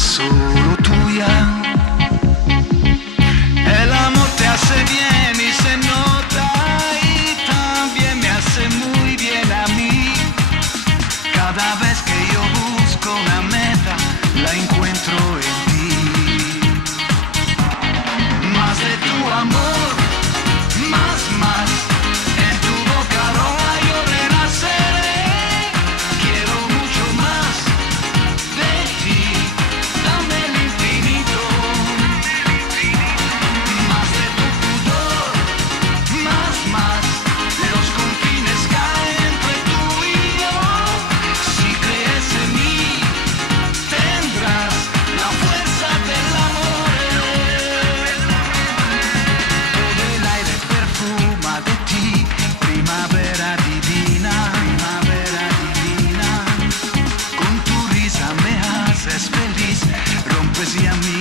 es solo tuya. El amor te hace bien y se nota, y también me hace muy bien a mí. Cada vez que yo busco una meta, la encuentro en ti. Más de tu amor, más, en tu boca roja yo renaceré. Quiero mucho más de ti, dame el infinito. Más de tu pudor, más, los confines caen entre tú y yo. Si crees en mí, tendrás la fuerza del amor. Todo el aire perfuma de ti, primavera divina. Con tu risa me haces feliz, rompes y a mí